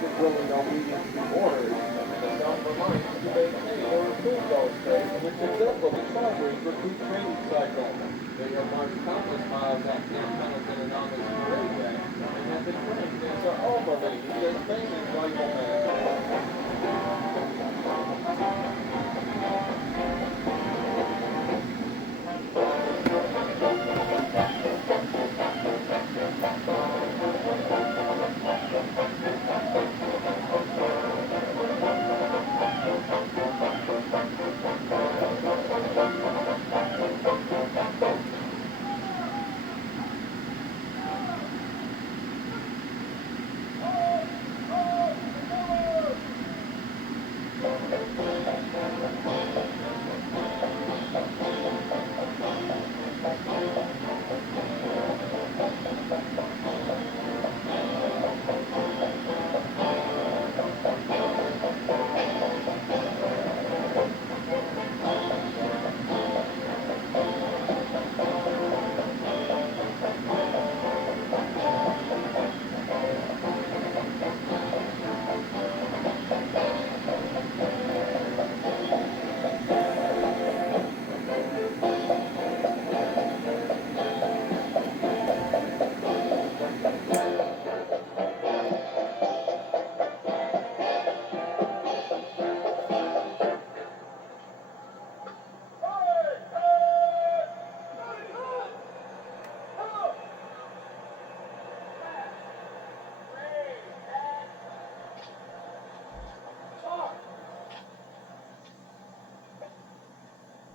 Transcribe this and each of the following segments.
there's really no meeting to be ordered. The self-reliance to maintain or improve those traits, which resemble the Chargers recruit training cycle. They have marched countless miles at Camp Pendleton and on this parade day, and have been trained as overlings as training riflemen.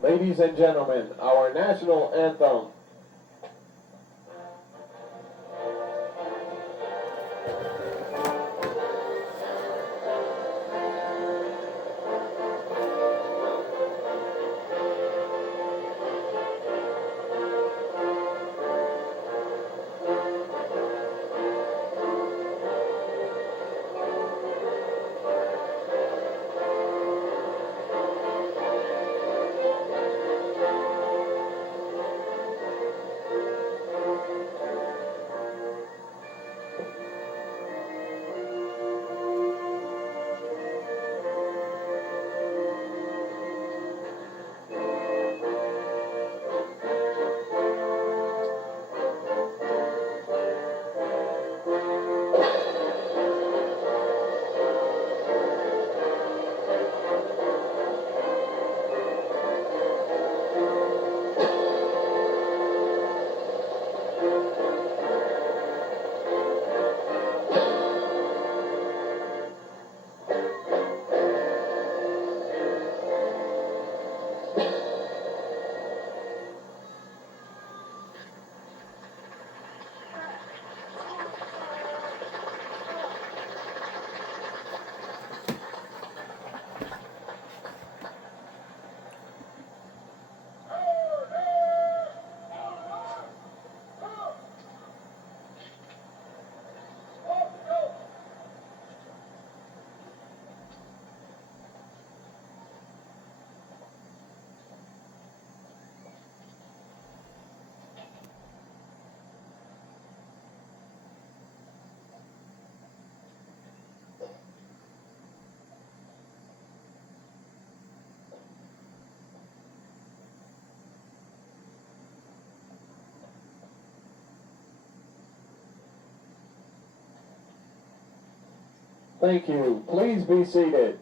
Ladies and gentlemen, our national anthem. Thank you. Please be seated.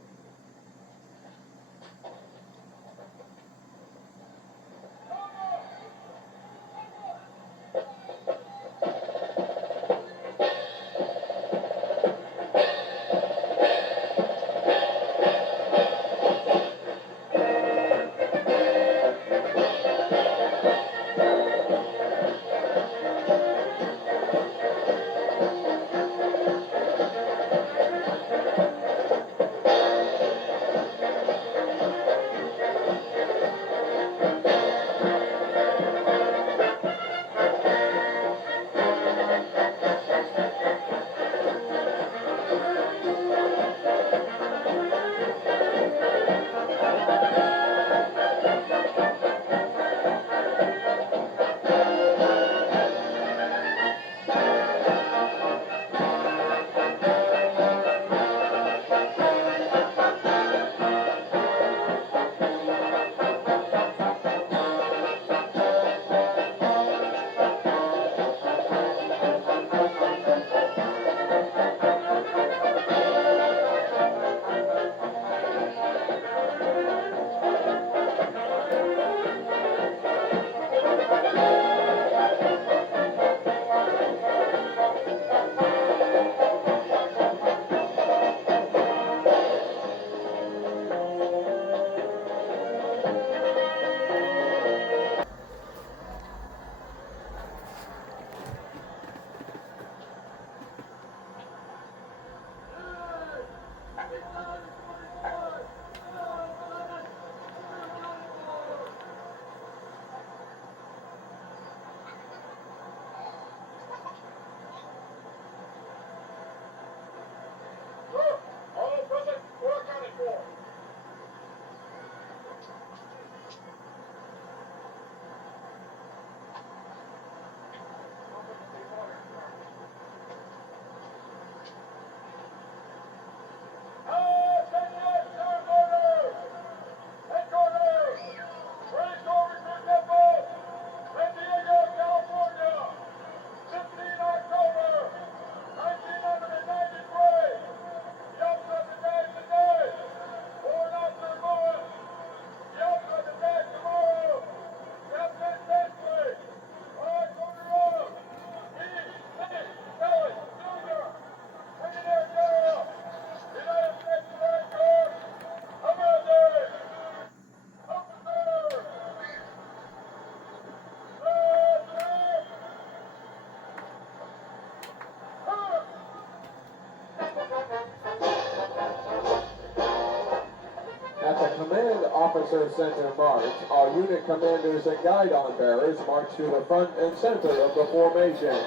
Command Officer Center March, all unit commanders and guidon bearers march to the front and center of the formation.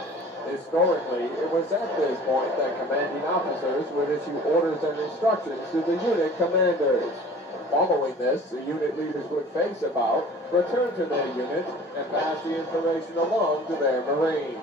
Historically, it was at this point that commanding officers would issue orders and instructions to the unit commanders. Following this, the unit leaders would face about, return to their unit, and pass the information along to their Marines.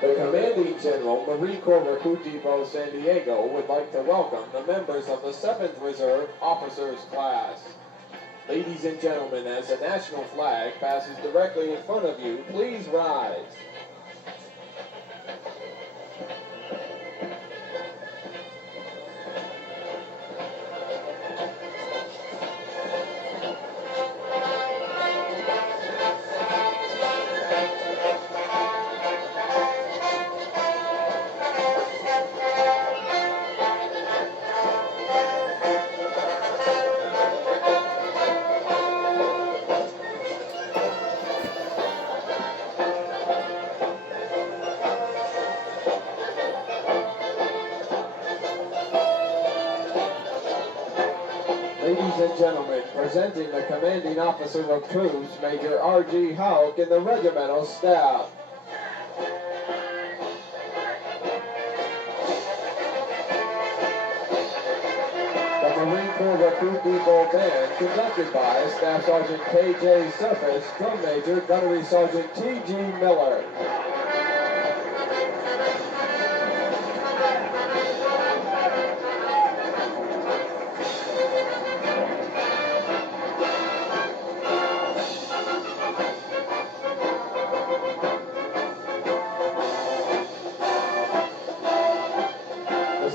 The Commanding General, Marine Corps Recruit Depot San Diego, would like to welcome the members of the 7th Reserve Officers Class. Ladies and gentlemen, as the national flag passes directly in front of you, please rise. Ladies and gentlemen, presenting the Commanding Officer of Troops, Major R.G. Houck, and the regimental staff. The Marine Corps Recruit Depot Band, conducted by Staff Sergeant K.J. Surface, Drum Major Gunnery Sergeant T.G. Miller.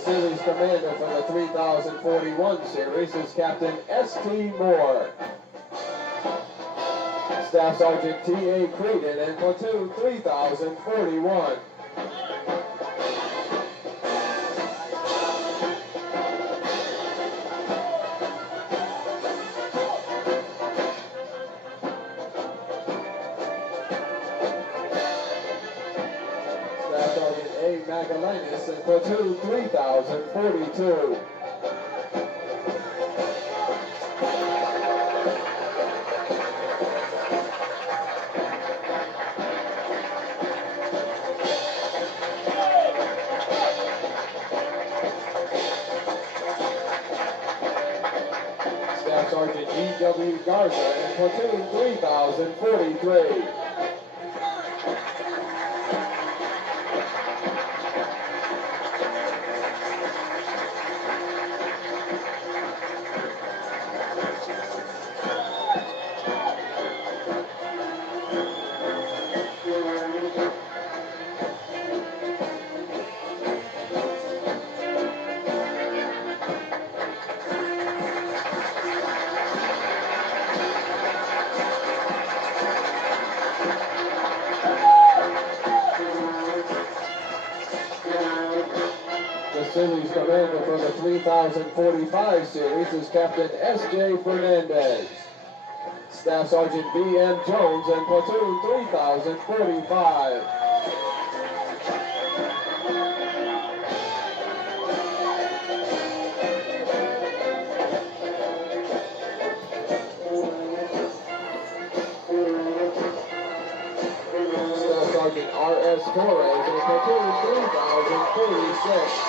Series commander for the 3041 series is Captain S.T. Moore. Staff Sergeant T.A. Creedon and Platoon 3041. Staff Sergeant A. Magallanes and Platoon 3042. Staff Sergeant D.W. Garza and Platoon 3043. The series commander for the 3045 series is Captain S.J. Fernandez. Staff Sergeant B.M. Jones and Platoon 3045. Staff Sergeant R.S. Torres and Platoon 3046.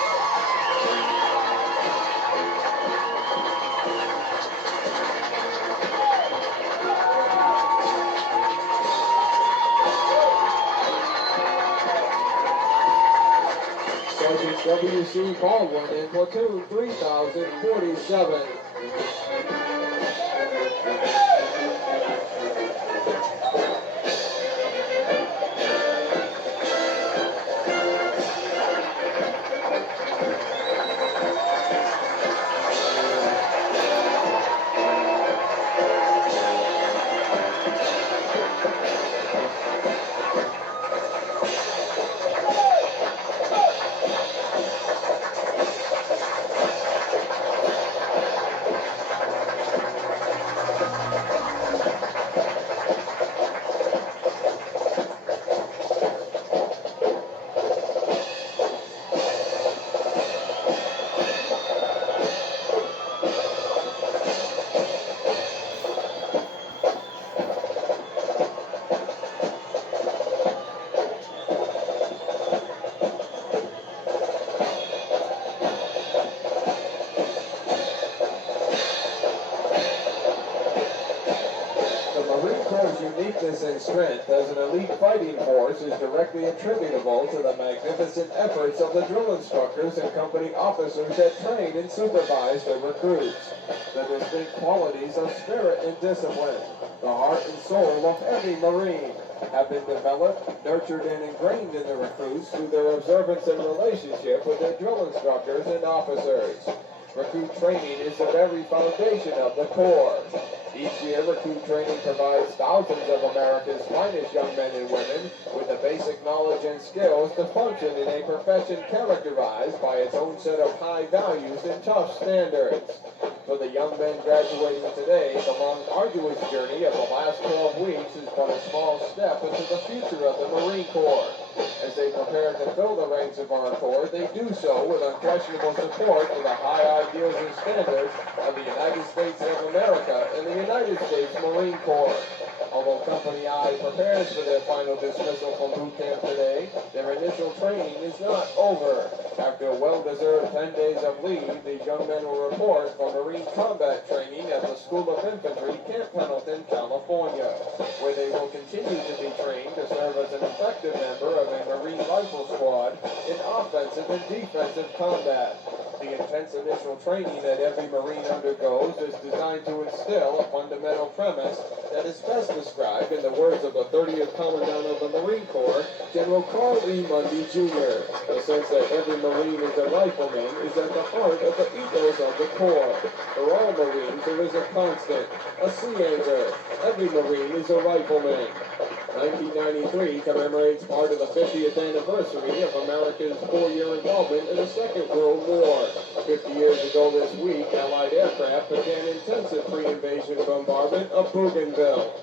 Sergeant W.C. Baldwin in Platoon 3047. Uniqueness and strength as an elite fighting force is directly attributable to the magnificent efforts of the drill instructors and company officers that train and supervise their recruits. The distinct qualities of spirit and discipline, the heart and soul of every Marine, have been developed, nurtured, and ingrained in the recruits through their observance and relationship with their drill instructors and officers. Recruit training is the very foundation of the Corps. Each year, recruit training provides thousands of America's finest young men and women with the basic knowledge and skills to function in a profession characterized by its own set of high values and tough standards. For the young men graduating today, the long, arduous journey of the last 12 weeks is but a small step into the future of the Marine Corps. As they prepare to fill the ranks of our Corps, they do so with unquestionable support for the high ideals and standards of the United States of America and the United States Marine Corps. Although Company I prepares for their final dismissal from boot camp today, their initial training is not over. After a well-deserved 10 days of leave, these young men will report for Marine combat training at the School of Infantry, Camp Pendleton, California, where they will continue to be trained to serve as an effective member of a Marine Rifle Squad in offensive and defensive combat. The intense initial training that every Marine undergoes is designed to instill a fundamental premise that is best described in the words of the 30th Commandant of the Marine Corps, General Carl E. Mundy, Jr. The sense that every Marine is a rifleman is at the heart of the ethos of the Corps. For all Marines, there is a constant, a sea anchor. Every Marine is a rifleman. 1993 commemorates part of the 50th anniversary of America's 4-year involvement in the Second World War. 50 years ago this week, Allied aircraft began intensive pre-invasion bombardment of Bougainville.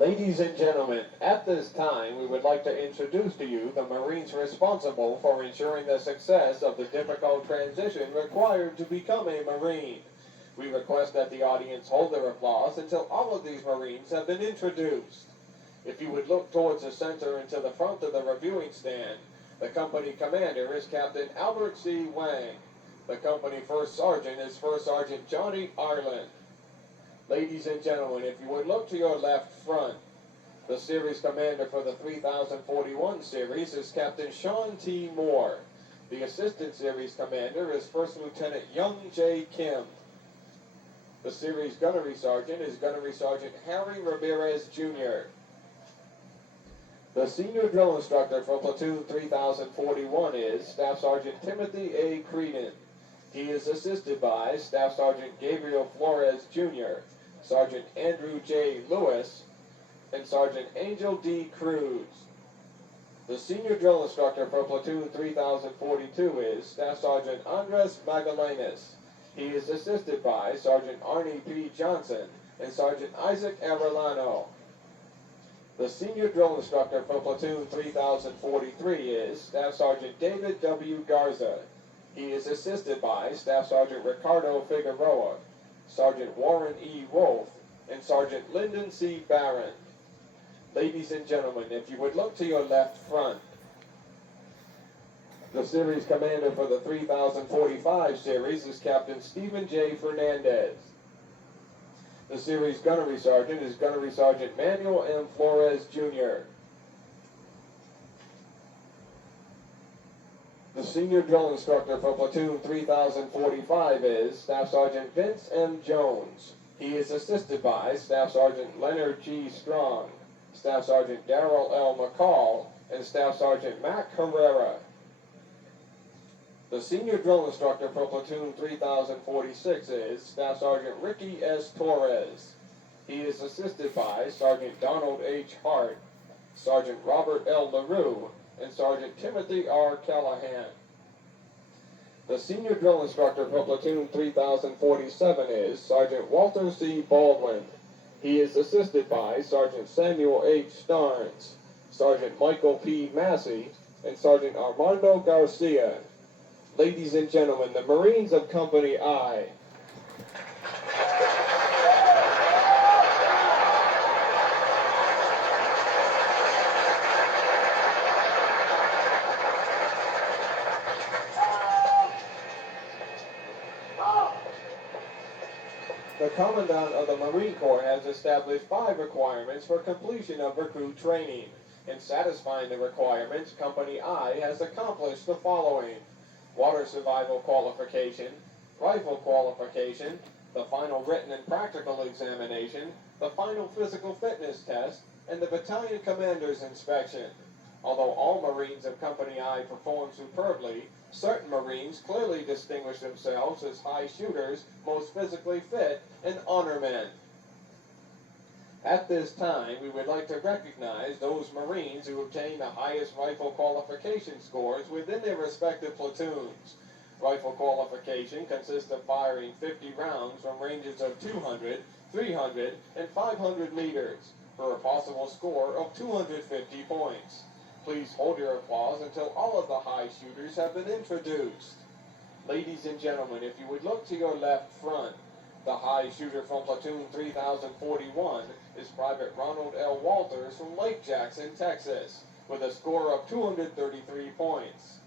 Ladies and gentlemen, at this time we would like to introduce to you the Marines responsible for ensuring the success of the difficult transition required to become a Marine. We request that the audience hold their applause until all of these Marines have been introduced. If you would look towards the center and to the front of the reviewing stand, the company commander is Captain Albert C. Wang. The company first sergeant is First Sergeant Johnny Ireland. Ladies and gentlemen, if you would look to your left front, the series commander for the 3041 series is Captain Sean T. Moore. The assistant series commander is First Lieutenant Young J. Kim. The series gunnery sergeant is Gunnery Sergeant Harry Ramirez, Jr. The senior drill instructor for Platoon 3041 is Staff Sergeant Timothy A. Creedon. He is assisted by Staff Sergeant Gabriel Flores, Jr., Sergeant Andrew J. Lewis, and Sergeant Angel D. Cruz. The senior drill instructor for Platoon 3042 is Staff Sergeant Andres Magallanes. He is assisted by Sergeant Arnie P. Johnson and Sergeant Isaac Arellano. The senior drill instructor for Platoon 3043 is Staff Sergeant David W. Garza. He is assisted by Staff Sergeant Ricardo Figueroa, Sergeant Warren E. Wolf, and Sergeant Lyndon C. Barron. Ladies and gentlemen, if you would look to your left front, the series commander for the 3045 series is Captain Stephen J. Fernandez. The series gunnery sergeant is Gunnery Sergeant Manuel M. Flores, Jr. The senior drill instructor for Platoon 3045 is Staff Sergeant Vince M. Jones. He is assisted by Staff Sergeant Leonard G. Strong, Staff Sergeant Darrell L. McCall, and Staff Sergeant Mac Herrera. The senior drill instructor for Platoon 3046 is Staff Sergeant Ricky S. Torres. He is assisted by Sergeant Donald H. Hart, Sergeant Robert L. LaRue, and Sergeant Timothy R. Callahan. The senior drill instructor for Platoon 3047 is Sergeant Walter C. Baldwin. He is assisted by Sergeant Samuel H. Starnes, Sergeant Michael P. Massey, and Sergeant Armando Garcia. Ladies and gentlemen, the Marines of Company I. The Commandant of the Marine Corps has established 5 requirements for completion of recruit training. In satisfying the requirements, Company I has accomplished the following: water survival qualification, rifle qualification, the final written and practical examination, the final physical fitness test, and the battalion commander's inspection. Although all Marines of Company I performed superbly, certain Marines clearly distinguished themselves as high shooters, most physically fit, and honor men. At this time, we would like to recognize those Marines who obtained the highest rifle qualification scores within their respective platoons. Rifle qualification consists of firing 50 rounds from ranges of 200, 300, and 500 meters for a possible score of 250 points. Please hold your applause until all of the high shooters have been introduced. Ladies and gentlemen, if you would look to your left front, the high shooter from Platoon 3041 is Private Ronald L. Walters from Lake Jackson, Texas, with a score of 233 points.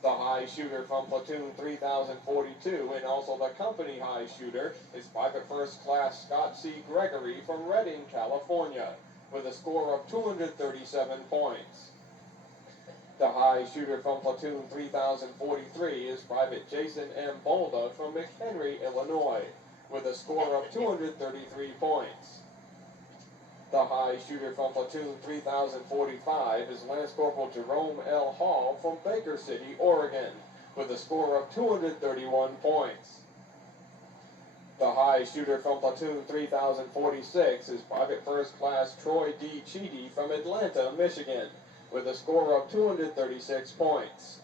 The high shooter from Platoon 3042 and also the company high shooter is Private First Class Scott C. Gregory from Redding, California, with a score of 237 points. The high shooter from Platoon 3043 is Private Jason M. Bolda from McHenry, Illinois, with a score of 233 points. The high shooter from Platoon 3045 is Lance Corporal Jerome L. Hall from Baker City, Oregon, with a score of 231 points. The high shooter from Platoon 3046 is Private First Class Troy D. Cheedy from Atlanta, Michigan, with a score of 236 points.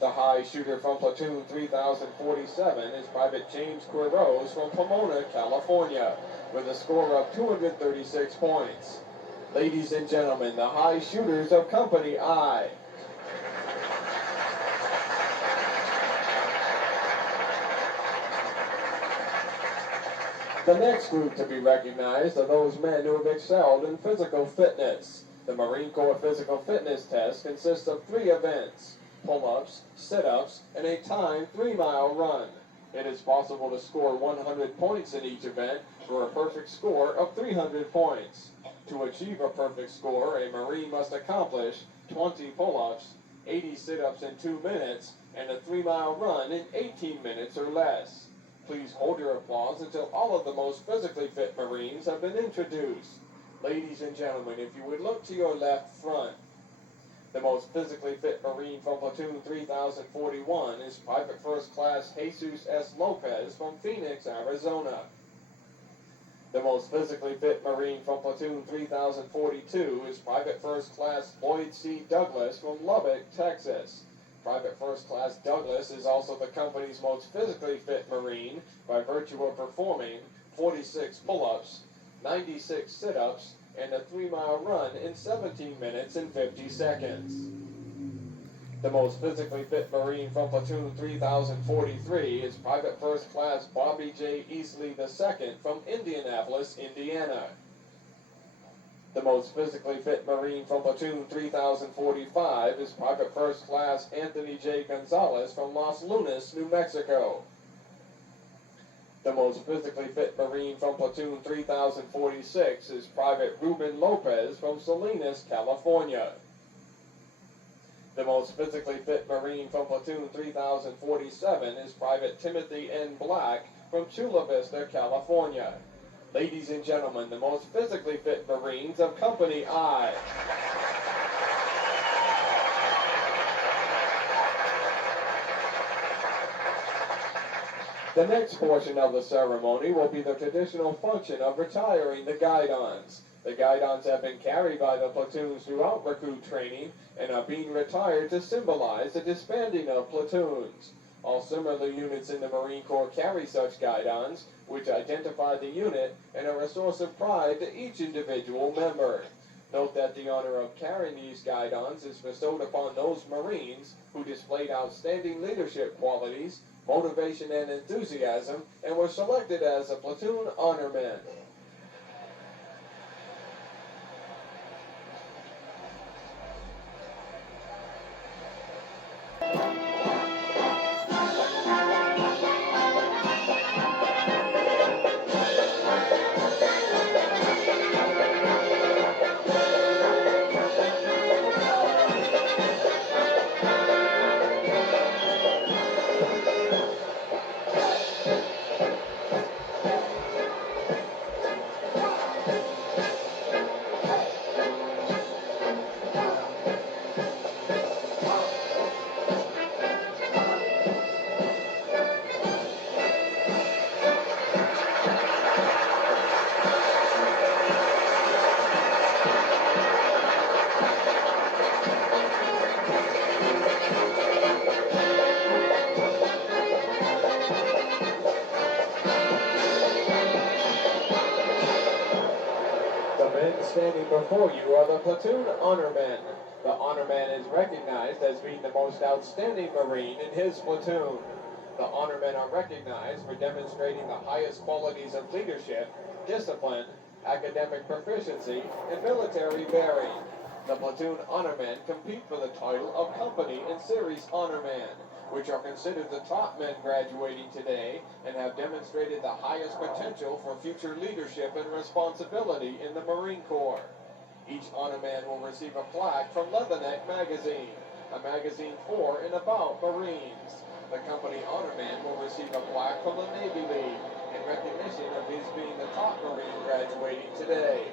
The high shooter from platoon 3047 is Private James Quiroz from Pomona, California, with a score of 236 points. Ladies and gentlemen, the high shooters of Company I. The next group to be recognized are those men who have excelled in physical fitness. The Marine Corps Physical Fitness Test consists of 3 events: pull-ups, sit-ups, and a timed 3-mile run. It is possible to score 100 points in each event for a perfect score of 300 points. To achieve a perfect score, a Marine must accomplish 20 pull-ups, 80 sit-ups in 2 minutes, and a 3-mile run in 18 minutes or less. Please hold your applause until all of the most physically fit Marines have been introduced. Ladies and gentlemen, if you would look to your left front. The most physically fit Marine from platoon 3041 is Private First Class Jesus S. Lopez from Phoenix, Arizona. The most physically fit Marine from platoon 3042 is Private First Class Lloyd C. Douglas from Lubbock, Texas. Private First Class Douglas is also the company's most physically fit Marine by virtue of performing 46 pull-ups, 96 sit-ups, and a 3-mile run in 17 minutes and 50 seconds. The most physically fit Marine from platoon 3043 is Private First Class Bobby J. Easley II from Indianapolis, Indiana. The most physically fit Marine from platoon 3045 is Private First Class Anthony J. Gonzalez from Los Lunas, New Mexico. The most physically fit Marine from platoon 3046 is Private Ruben Lopez from Salinas, California. The most physically fit Marine from platoon 3047 is Private Timothy N. Black from Chula Vista, California. Ladies and gentlemen, the most physically fit Marines of Company I. The next portion of the ceremony will be the traditional function of retiring the guidons. The guidons have been carried by the platoons throughout recruit training and are being retired to symbolize the disbanding of platoons. All similar units in the Marine Corps carry such guidons, which identify the unit and are a source of pride to each individual member. Note that the honor of carrying these guidons is bestowed upon those Marines who displayed outstanding leadership qualities, motivation, and enthusiasm, and were selected as a platoon honormen. Standing before you are the platoon honormen. The honorman is recognized as being the most outstanding Marine in his platoon. The honormen are recognized for demonstrating the highest qualities of leadership, discipline, academic proficiency, and military bearing. The platoon honormen compete for the title of Company and Series Honorman, which are considered the top men graduating today and have demonstrated the highest potential for future leadership and responsibility in the Marine Corps. Each honorman will receive a plaque from Leatherneck Magazine, a magazine for and about Marines. The company honorman will receive a plaque from the Navy League in recognition of his being the top Marine graduating today.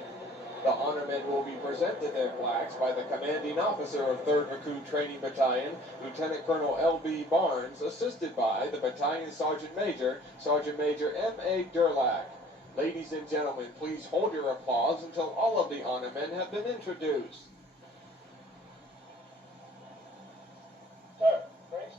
The honormen will be presented their plaques by the commanding officer of 3rd Recruit Training Battalion, Lieutenant Colonel L.B. Barnes, assisted by the Battalion Sergeant Major, Sergeant Major M.A. Durlack. Ladies and gentlemen, please hold your applause until all of the honormen have been introduced. Sir, Grace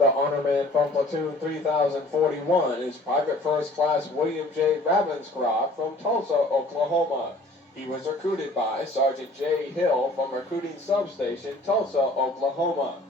The honorman from platoon 3041 is Private First Class William J. Ravenscroft from Tulsa, Oklahoma. He was recruited by Sergeant J. Hill from Recruiting Substation, Tulsa, Oklahoma.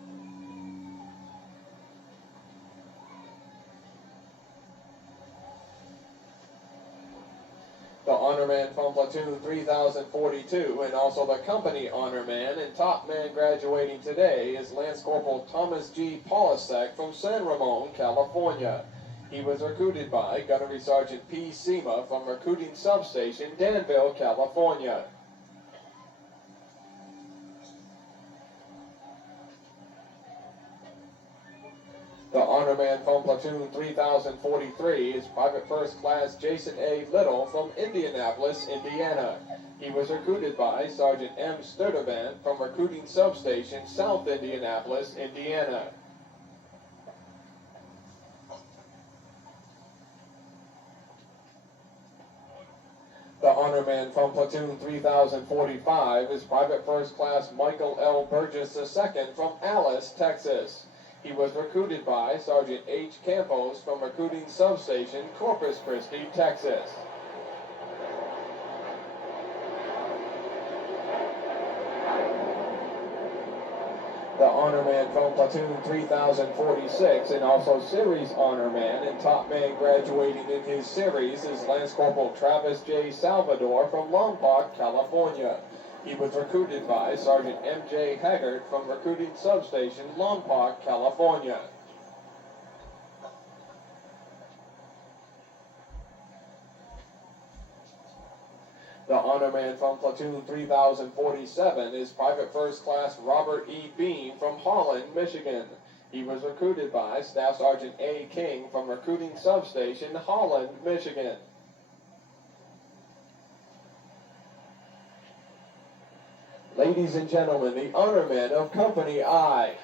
The honorman from platoon 3042 and also the company honorman and top man graduating today is Lance Corporal Thomas G. Polisek from San Ramon, California. He was recruited by Gunnery Sergeant P. Sema from Recruiting Substation, Danville, California. The honorman from platoon 3043 is Private First Class Jason A. Little from Indianapolis, Indiana. He was recruited by Sergeant M. Sturtevant from Recruiting Substation, South Indianapolis, Indiana. The honorman from platoon 3045 is Private First Class Michael L. Burgess II from Alice, Texas. He was recruited by Sergeant H. Campos from Recruiting Substation, Corpus Christi, Texas. The honorman from platoon 3046 and also series honorman and top man graduating in his series is Lance Corporal Travis J. Salvador from Lompoc, California. He was recruited by Sergeant M.J. Haggart from Recruiting Substation, Lompoc, California. The honorman from platoon 3047 is Private First Class Robert E. Beam from Holland, Michigan. He was recruited by Staff Sergeant A. King from Recruiting Substation, Holland, Michigan. Ladies and gentlemen, the honormen of Company I.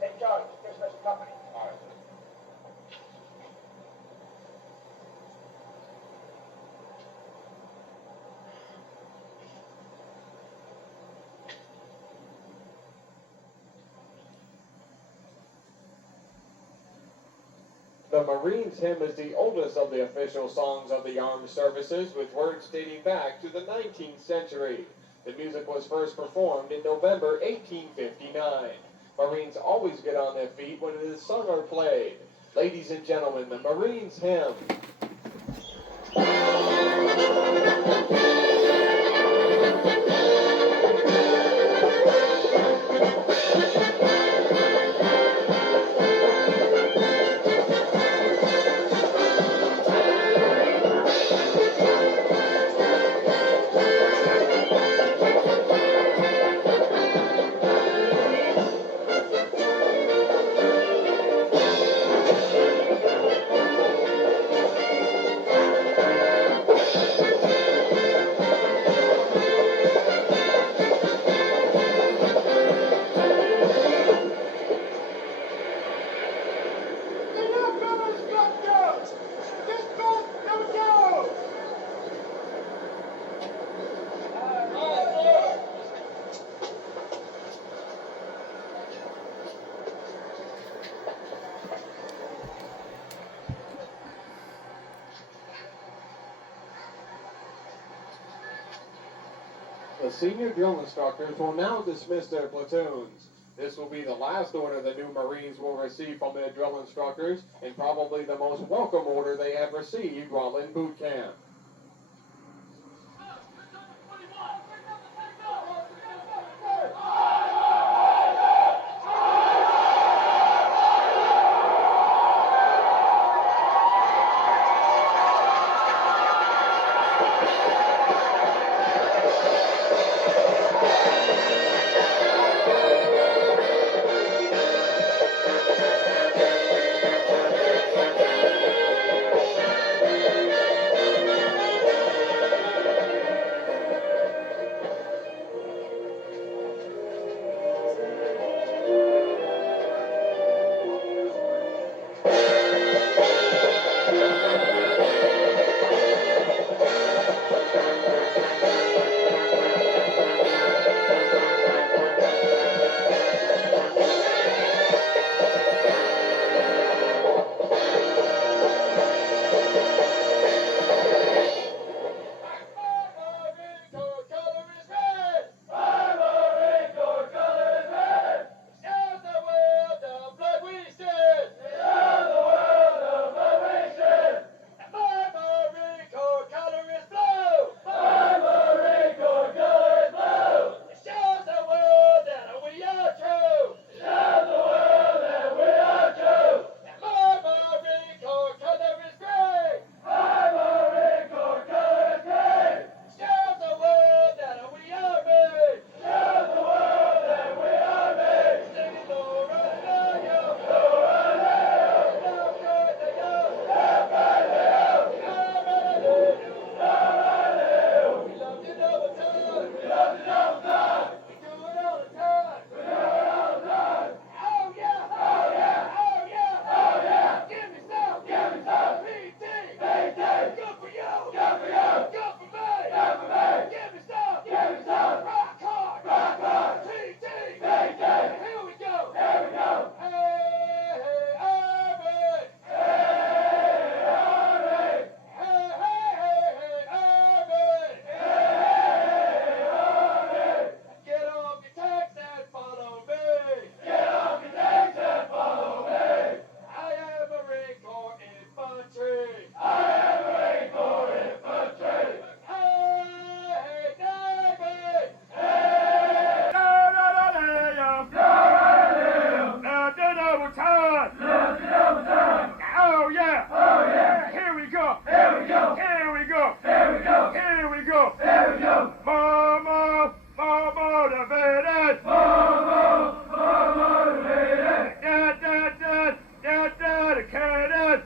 Take charge. Dismiss the company. All right. The Marines Hymn is the oldest of the official songs of the armed services, with words dating back to the 19th century. The music was first performed in November 1859. Marines always get on their feet when it is sung or played. Ladies and gentlemen, the Marines Hymn. The senior drill instructors will now dismiss their platoons. This will be the last order the new Marines will receive from their drill instructors, and probably the most welcome order they have received while in boot camp. go. There we go. More motivated. More motivated. Dedicated.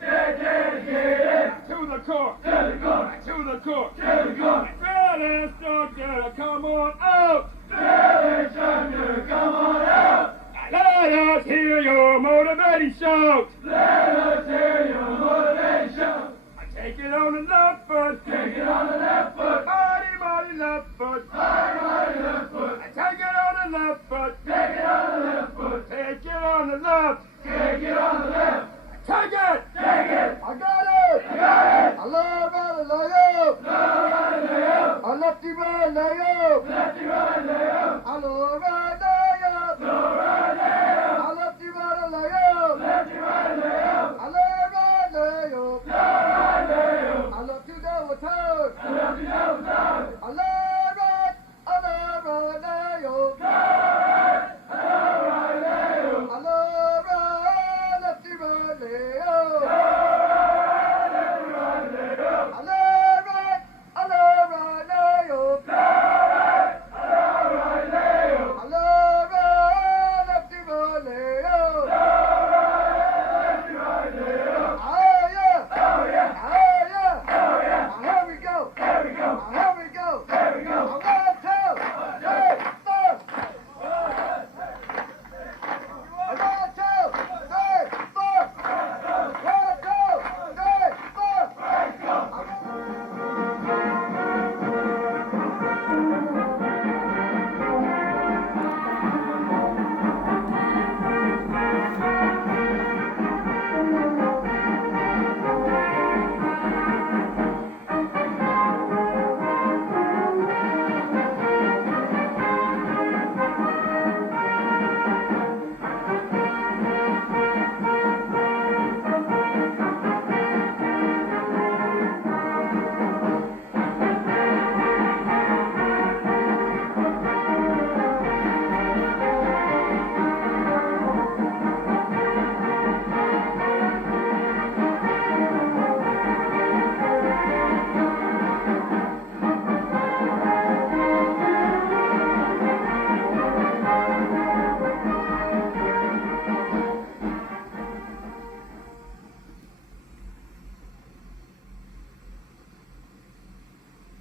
Dedicated. To the core. To the core. To the core. To the core. Drill instructor, come on out. Drill instructor, come on out. Let us hear your motivating shout. Let us hear your motivating shout. Take it on the left foot. Take it on the left foot. Mighty left foot. Mighty left foot. Take it on the left foot. Take it on the left foot. Take it on the left. Take it on the left. Take it. Take it. I got it. I got it. I love how to lay up. Love how to lay up. I lefty right lay up. Lefty right lay up. I love right lay up. Love right lay up. I lefty right lay up. Lefty right lay up. I love right lay up. Love right lay up. I love to double turn. I love to double turn. I love